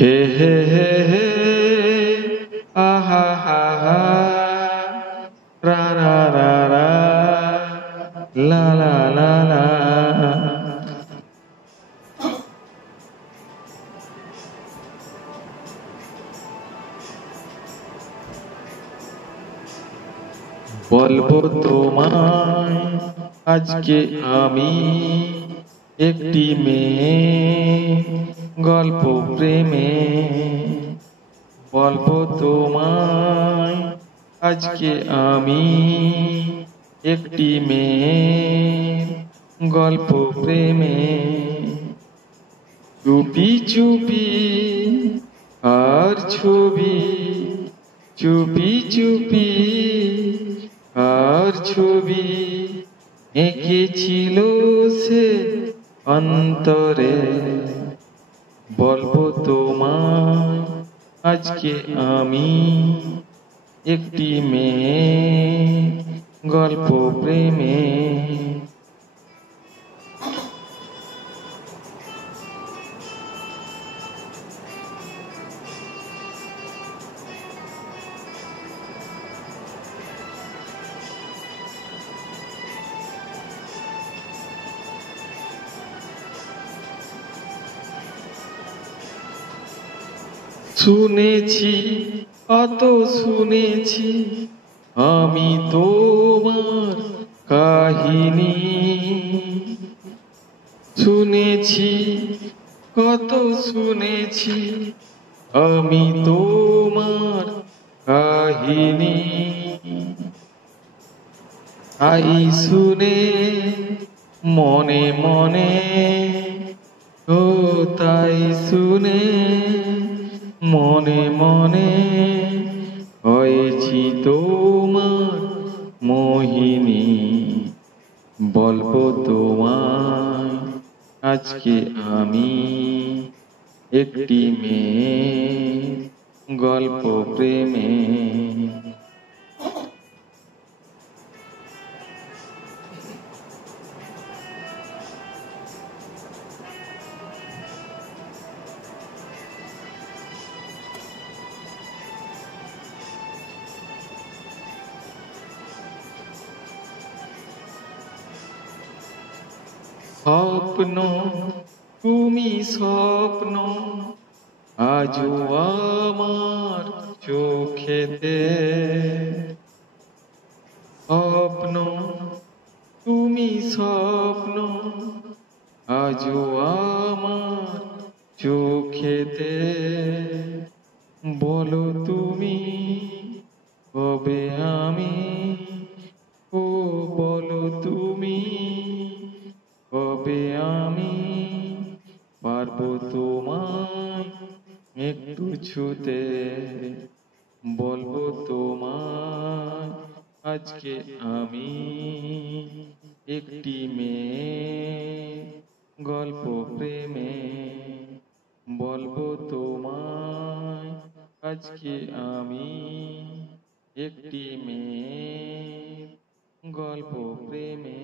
হে হে হে হে আহা হা হা রা রা রা রা লা লা লা লা। বলবো তোমায় আজকে আমি একটি মেয়ে গল্প প্রেমে। বলবো তোমায় আজকে আমি একটি মেয়ে গল্প প্রেমে। চুপি চুপি আর ছবি, চুপি চুপি আর ছবি এঁকেছিল সে অন্তরে। বলবো তোমায় আজকে আমি একটি মেয়ে গল্প প্রেমে। শুনেছি অত শুনেছি আমি তোমার কাহিনী, শুনেছি কত শুনেছি আমি তোমার কাহিনী। তাই শুনে মনে মনে, ও তাই শুনে মনে মনে হয়েছি তোমার মোহিনী। বলবো তোমায় আজকে আমি একটি মেয়ে গল্প প্রেমে। স্বপ্ন তুমি স্বপ্ন আজও আমার চোখেতে। স্বপ্ন তুমি স্বপ্ন আজও আমার চোখেতে। বলো তুমি কবে আমি, ও বলো তুমি কবে আমি পারবো তোমায় একটু ছুতে। বলবো তোমায় আজকে আমি একটি মেয়ে গল্প প্রেমে। বলবো তোমায় আজকে আমি একটি মেয়ে গল্প প্রেমে।